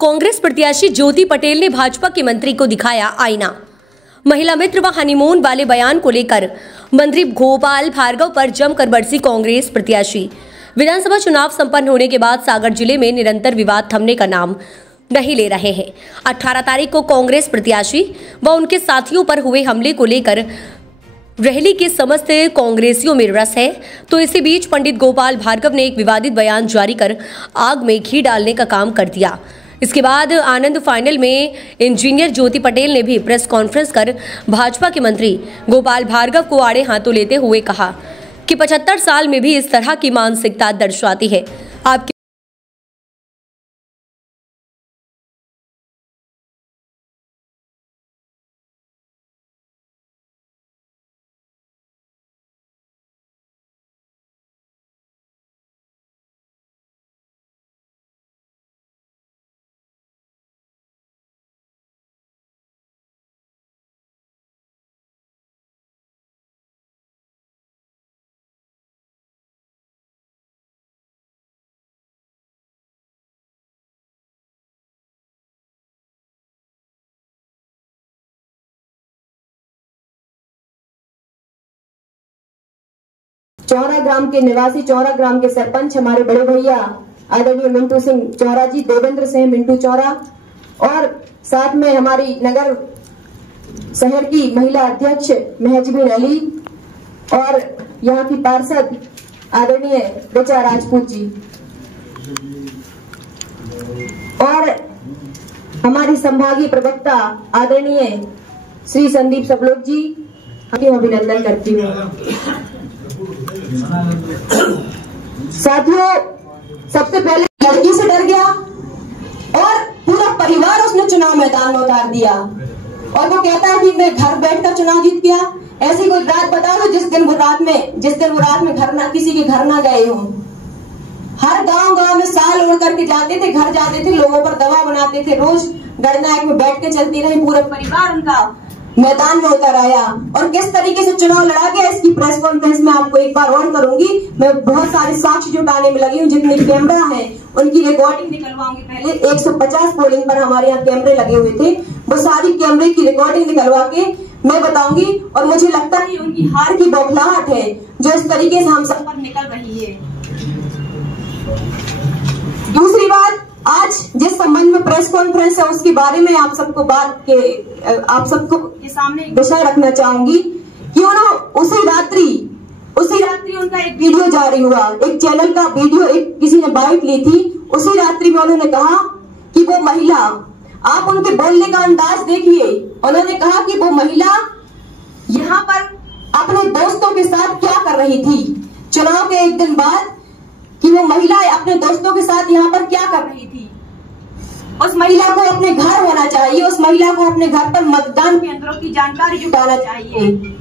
कांग्रेस प्रत्याशी ज्योति पटेल ने भाजपा के मंत्री को दिखाया आईना। महिला मित्र व हनीमून वाले बयान को लेकर मंत्री गोपाल भार्गव पर जमकर बरसी कांग्रेस प्रत्याशी। विधानसभा चुनाव संपन्न होने के बाद सागर जिले में निरंतर विवाद थमने का नाम नहीं ले रहे हैं। 18 तारीख को कांग्रेस प्रत्याशी व उनके साथियों पर हुए हमले को लेकर रैली के समस्त कांग्रेसियों में रस है, तो इसी बीच पंडित गोपाल भार्गव ने एक विवादित बयान जारी कर आग में घी डालने का काम कर दिया। इसके बाद आनंद फाइनल में इंजीनियर ज्योति पटेल ने भी प्रेस कॉन्फ्रेंस कर भाजपा के मंत्री गोपाल भार्गव को आड़े हाथों लेते हुए कहा कि 75 साल में भी इस तरह की मानसिकता दर्शाती है। आपकी चौरा ग्राम के निवासी, चौरा ग्राम के सरपंच हमारे बड़े भैया आदरणीय मिंटू सिंह चौरा जी, देवेंद्र सिंह मिंटू चौरा, और साथ में हमारी नगर शहर की महिला अध्यक्ष महजबीन अली और यहाँ की पार्षद आदरणीय ऋचा राजपूत जी, और हमारी संभागीय प्रवक्ता आदरणीय श्री संदीप सबलोक जी, हम अभिनंदन करती हूँ। साथियों, सबसे पहले लड़की से डर गया और पूरा परिवार उसने चुनाव मैदान में उतार दिया, और वो कहता है कि मैं घर बैठकर चुनाव जीत गया। ऐसी कोई रात बता दो जिस दिन वो रात में घर ना, किसी के घर ना गए हो। हर गांव में साल उड़ करके जाते थे, घर जाते थे, लोगों पर दवा बनाते थे, रोज गणनायक में बैठ के चलती रही, पूरा परिवार उनका मैदान में उतर आया, और किस तरीके से चुनाव लड़ा गया इसकी प्रेस कॉन्फ्रेंस में आपको एक बार और करूंगी। मैं बहुत सारे साक्ष्य जुटाने में लगी हूँ, जितने कैमरा हैं उनकी रिकॉर्डिंग निकलवाऊंगी। पहले 150 पोलिंग पर हमारे यहाँ कैमरे लगे हुए थे, वो सारी कैमरे की रिकॉर्डिंग निकलवा के मैं बताऊंगी। और मुझे लगता है उनकी हार की बौखलाहट है जो इस तरीके से हम सब पर निकल रही है। दूसरी बात, आज जिस संबंध में प्रेस कॉन्फ्रेंस है उसके बारे में आप सबको के सामने विषय रखना चाहूंगी। क्यों ना उसी रात्रि उनका एक वीडियो जारी हुआ, एक चैनल का वीडियो, एक किसी ने बाइट ली थी। उसी रात्रि में उन्होंने कहा कि वो महिला, आप उनके बोलने का अंदाज देखिए, उन्होंने कहा कि वो महिला यहाँ पर अपने दोस्तों के साथ क्या कर रही थी चुनाव के एक दिन बाद, कि वो महिला अपने दोस्तों के साथ यहाँ पर क्या कर रही थी। उस महिला को अपने घर होना चाहिए, उस महिला को अपने घर पर मतदान केंद्रों की जानकारी जुटाना चाहिए।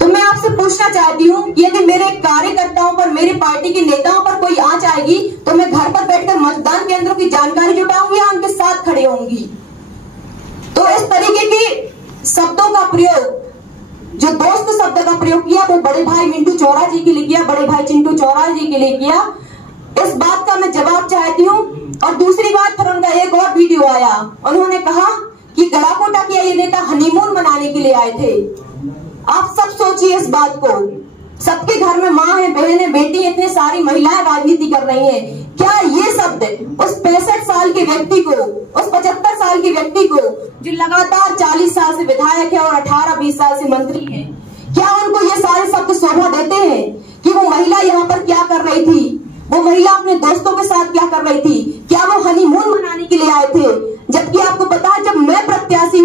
तो मैं आपसे पूछना चाहती हूँ, यदि मेरे कार्यकर्ताओं पर, मेरे पार्टी के नेताओं पर कोई आंच आएगी तो मैं घर पर बैठकर मतदान केंद्रों की जानकारी जुटाऊंगी या उनके साथ खड़े होंगी। तो इस तरीके के शब्दों का प्रयोग, जो दोस्त शब्द का प्रयोग किया, वो बड़े भाई मिंटू चौरा जी के लिए किया, बड़े भाई चिंटू चौरा जी के लिए किया। इस बात का मैं जवाब चाहती हूँ। और दूसरी बात, फिर उनका एक और वीडियो आया, उन्होंने कहा कि गड़ाकोटा के ये नेता हनीमून मनाने के लिए आए थे। आप सब सोचिए इस बात को, सबके घर में माँ है, बहन है, बेटी है, इतने सारी महिलाएं राजनीति कर रही हैं। क्या ये शब्द उस 65 साल के व्यक्ति को, उस 75 साल के व्यक्ति को जो लगातार 40 साल से विधायक है और 18-20 साल से मंत्री है, क्या उनको ये सारे शब्द शोभा देते हैं कि वो महिला यहाँ पर क्या कर रही थी, वो महिला अपने दोस्तों के साथ क्या कर रही थी, क्या वो हनीमून मनाने के लिए आए थे? जबकि आपको पता है, जब मैं प्रत्याशी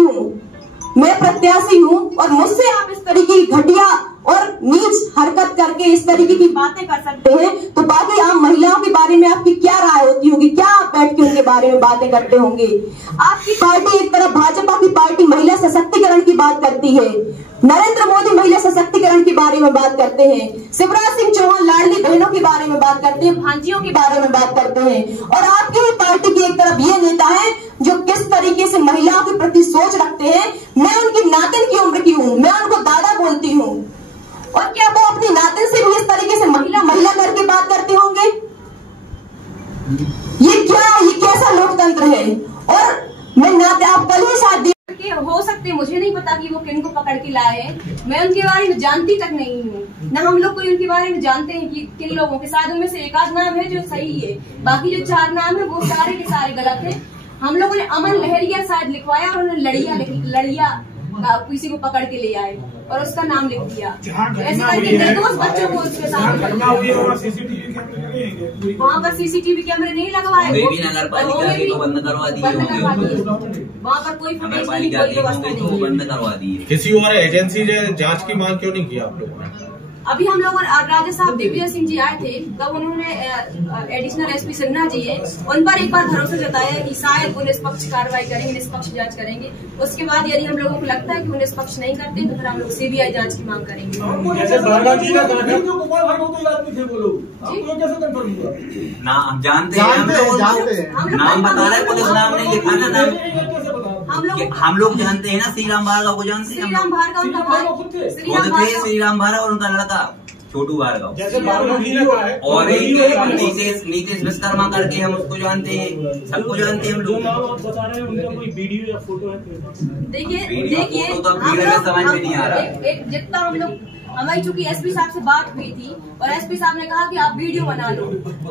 हूँ और मुझसे आप इस तरीके की घटिया और नीच हरकत करके इस तरीके की बातें कर सकते हैं, तो बाकी आम महिलाओं के बारे में आपकी क्या राय होती होगी? क्या आप बैठ के उनके बारे में बातें करते होंगे? आपकी पार्टी एक तरफ, भाजपा की पार्टी महिला सशक्तिकरण की बात करती है, नरेंद्र मोदी महिला सशक्तिकरण के बारे में बात करते हैं, शिवराज सिंह चौहान लाडली बहनों के बारे में बात करते हैं, भांजियों के बारे में बात करते हैं, और आपकी ही पार्टी की एक तरफ ये नेता है जो किस तरीके से महिलाओं के प्रति सोच रखते हैं। मैं उनकी नातिन की उम्र की हूँ, मैं उनको दादा बोलती हूँ, और क्या वो अपनी नातिन से भी इस तरीके से महिला करके बात करते होंगे? ये कैसा लोकतंत्र लोकतंत्र है। और मैं नाते आप कल ही साथ के हो सकते, मुझे नहीं पता कि वो किन को पकड़ के लाए हैं, मैं उनके बारे में जानती तक नहीं हूँ, न हम लोग कोई उनके बारे में जानते हैं कि किन लोगों के साथ। उनमें से एक आध नाम है जो सही है, बाकी जो 4 नाम है वो सारे के सारे गलत है। हम लोगों ने अमन लहरिया शायद लिखवाया और उन्होंने लड़िया किसी को पकड़ के ले आए और उसका नाम लिख दिया। ऐसे करके निर्दोष बच्चों को उसके साथ वहाँ पर सीसीटीवी कैमरे नहीं लगवाए, नगर पालिका की तो बंद करवा दिए, वहाँ पर कोई व्यवस्था नहीं, बंद करवा दी। किसी और एजेंसी ने जांच की मांग क्यों नहीं की आप लोगों ने? अभी हम लोग राजा साहब दिग्विजय सिंह जी आए थे, तब उन्होंने एडिशनल एसपी सिन्हा जी है, उन पर एक बार भरोसा जताया कि शायद वो निष्पक्ष कार्रवाई करेंगे, निष्पक्ष जांच करेंगे। उसके बाद यदि हम लोगों को लगता है कि वो निष्पक्ष नहीं करते तो फिर हम लोग सीबीआई जांच की मांग करेंगे। ना हम जानते हैं, नाम बता रहे, पुलिस नाम नहीं लिखा ना। हम लोग जानते हैं ना, श्री राम भार्गव को जानते हैं। श्री राम भार्गव उनका भाई, श्री राम भार्गव और उनका लड़का छोटू भार्गव, और नीतीश विश्वकर्मा करके हम उसको जानते हैं, सबको जानते हैं हम लोग। देखिए समझ में नहीं आ रहा। एक जितना हम लोग, हमारी चूंकि एसपी साहब से बात हुई थी और एसपी साहब ने कहा कि आप वीडियो बना लो।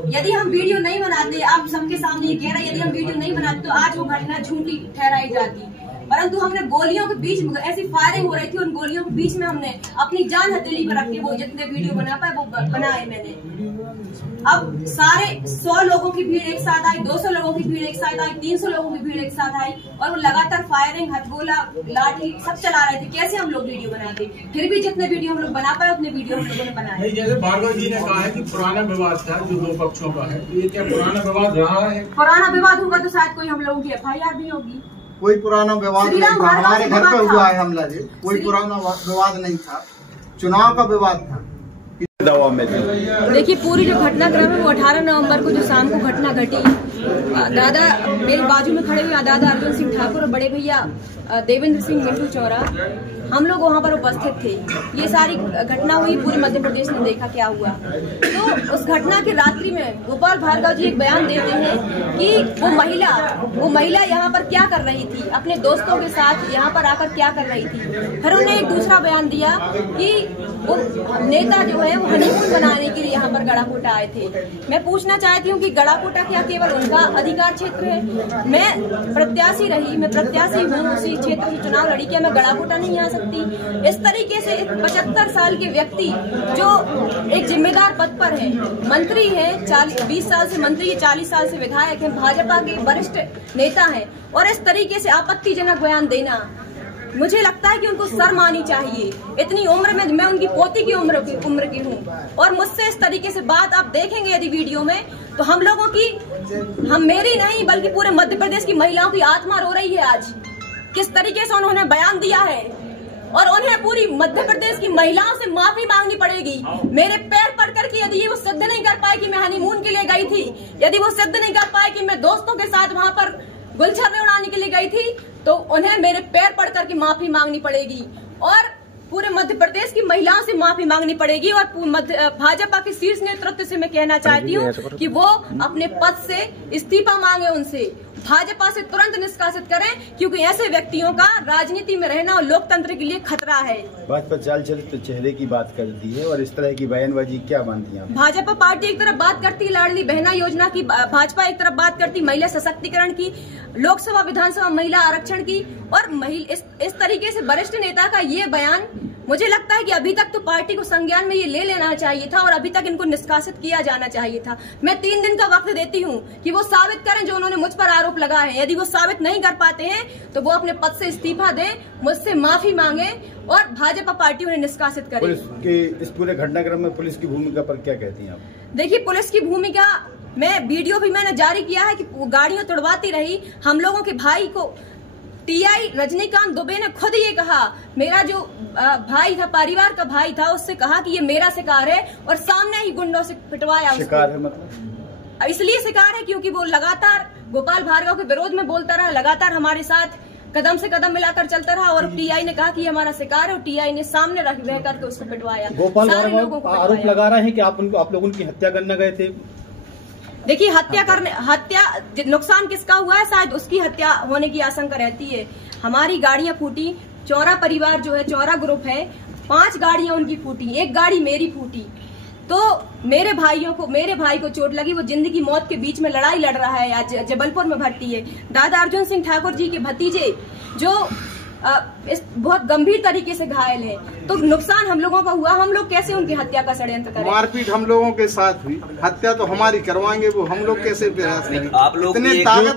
यदि हम वीडियो नहीं बनाते, आप सबके सामने ये कह रहे हैं, यदि हम वीडियो नहीं बनाते तो आज वो घटना झूठी ठहराई जाती। परंतु हमने गोलियों के बीच में ऐसी फायरिंग हो रही थी, उन गोलियों के बीच में हमने अपनी जान हथेली पर रख के वो जितने वीडियो बना पाए वो बनाए मैंने। अब सारे 100 लोगों की भीड़ एक साथ आई, 200 लोगों की भीड़ एक साथ आई, 300 लोगों की भीड़ एक साथ आई और वो लगातार फायरिंग, हथगोला, लाठी सब चला रहे थे। कैसे हम लोग वीडियो बनाते? फिर भी जितने वीडियो हम लोग बना पाए उतने वीडियो हम लोगों ने बनाए। जैसे भार्गव जी ने कहा है कि पुराना विवाद था जो 2 पक्षों का है, ये क्या पुराना विवाद रहा है? पुराना विवाद होगा तो शायद कोई हम लोगों की FIR भी होगी। कोई पुराना विवाद नहीं था, हमारे घर पे हुआ है हमला जी, कोई पुराना विवाद नहीं था, चुनाव का विवाद था। दवा में देखिए, पूरी जो घटनाक्रम है वो 18 नवंबर को जो शाम को घटना घटी, दादा मेरे बाजू में खड़े हुए दादा अर्जुन सिंह ठाकुर और बड़े भैया देवेंद्र सिंह मिंटू चौरा, हम लोग वहाँ पर उपस्थित थे। ये सारी घटना हुई, पूरे मध्य प्रदेश ने देखा क्या हुआ। तो उस घटना की रात्रि में गोपाल भार्गव जी एक बयान देते हैं कि वो महिला यहाँ पर क्या कर रही थी, अपने दोस्तों के साथ यहाँ पर आकर क्या कर रही थी। फिर उन्होंने एक दूसरा बयान दिया कि वो नेता जो है वो हनीमून बनाने के लिए यहाँ पर गड़ाकोटा आए थे। मैं पूछना चाहती हूँ कि गड़ाकोटा क्या केवल उनका अधिकार क्षेत्र है? मैं प्रत्याशी रही, मैं प्रत्याशी हूँ, उसी क्षेत्र से चुनाव लड़ी, क्या मैं गड़ाकोटा नहीं आ सकती? इस तरीके से 75 साल के व्यक्ति जो एक जिम्मेदार पद पर है, मंत्री है, 20 साल से मंत्री है, 40 साल से विधायक है, भाजपा के वरिष्ठ नेता है, और इस तरीके से आपत्तिजनक बयान देना, मुझे लगता है कि उनको शर्म आनी चाहिए। इतनी उम्र में मैं उनकी पोती की उम्र की हूँ और मुझसे इस तरीके से बात आप देखेंगे यदि वीडियो में, तो हम लोगों की, हम मेरी नहीं बल्कि पूरे मध्य प्रदेश की महिलाओं की आत्मा रो रही है। आज किस तरीके से उन्होंने बयान दिया है और उन्हें पूरी मध्य प्रदेश की महिलाओं से माफी मांगनी पड़ेगी। मेरे पैर पड़ करके यदि ये वो सिद्ध नहीं कर पाए कि मैं हनीमून के लिए गई थी, यदि वो सिद्ध नहीं कर पाए कि मैं दोस्तों के साथ वहाँ पर गुलछर्रे उड़ाने के लिए गई थी, तो उन्हें मेरे पैर पड़ करके माफी मांगनी पड़ेगी और पूरे मध्य प्रदेश की महिलाओं से माफी मांगनी पड़ेगी। और भाजपा के शीर्ष नेतृत्व से मैं कहना चाहती हूँ कि वो अपने पद से इस्तीफा मांगे, उनसे भाजपा से तुरंत निष्कासित करें, क्योंकि ऐसे व्यक्तियों का राजनीति में रहना और लोकतंत्र के लिए खतरा है। भाजपा चाल चलित तो चेहरे की बात करती है और इस तरह की बयानबाजी क्या मानती हैं? भाजपा पार्टी एक तरफ बात करती है लाडली बहना योजना की, भाजपा एक तरफ बात करती महिला सशक्तिकरण की, लोकसभा विधानसभा महिला आरक्षण की, और इस तरीके से वरिष्ठ नेता का ये बयान, मुझे लगता है कि अभी तक तो पार्टी को संज्ञान में ये ले लेना चाहिए था और अभी तक इनको निष्कासित किया जाना चाहिए था। मैं 3 दिन का वक्त देती हूँ कि वो साबित करें जो उन्होंने मुझ पर आरोप लगाए हैं। यदि वो साबित नहीं कर पाते हैं तो वो अपने पद से इस्तीफा दें, मुझसे माफी मांगे और भाजपा पार्टी उन्हें निष्कासित करे। पुलिस के इस पूरे घटनाक्रम में पुलिस की भूमिका पर क्या कहती हैं आप? देखिए, पुलिस की भूमिका, मैं वीडियो भी मैंने जारी किया है कि गाड़ियां तोड़वाती रही। हम लोगों के भाई को टीआई रजनीकांत दुबे ने खुद ये कहा, मेरा जो भाई था, परिवार का भाई था, उससे कहा कि ये मेरा शिकार है और सामने ही गुंडों से पिटवाया। शिकार है मतलब इसलिए शिकार है क्योंकि वो लगातार गोपाल भार्गव के विरोध में बोलता रहा, लगातार हमारे साथ कदम से कदम मिलाकर चलता रहा और टीआई ने कहा कि हमारा शिकार है और टीआई ने सामने रह करके उसको पिटवाया। गोपाल भार्गव आरोप लगा रहे हैं कि आप लोग उनकी हत्या करने गए थे। देखिए नुकसान किसका हुआ है, शायद उसकी हत्या होने की आशंका रहती है। हमारी गाड़ियां फूटी, चौरा परिवार जो है, चौरा ग्रुप है, 5 गाड़ियां उनकी फूटी, 1 गाड़ी मेरी फूटी। तो मेरे भाई को चोट लगी, वो जिंदगी मौत के बीच में लड़ाई लड़ रहा है, आज जबलपुर में भर्ती है। दादा अर्जुन सिंह ठाकुर जी के भतीजे जो इस बहुत गंभीर तरीके से घायल है। तो नुकसान हम लोगों का हुआ, हम लोग कैसे उनकी हत्या का षड्यंत्र करें? मारपीट हम लोगों के साथ हुई, हत्या तो हमारी करवाएंगे वो, हम लोग कैसे प्रयास करें? आप लोग इतने ताकत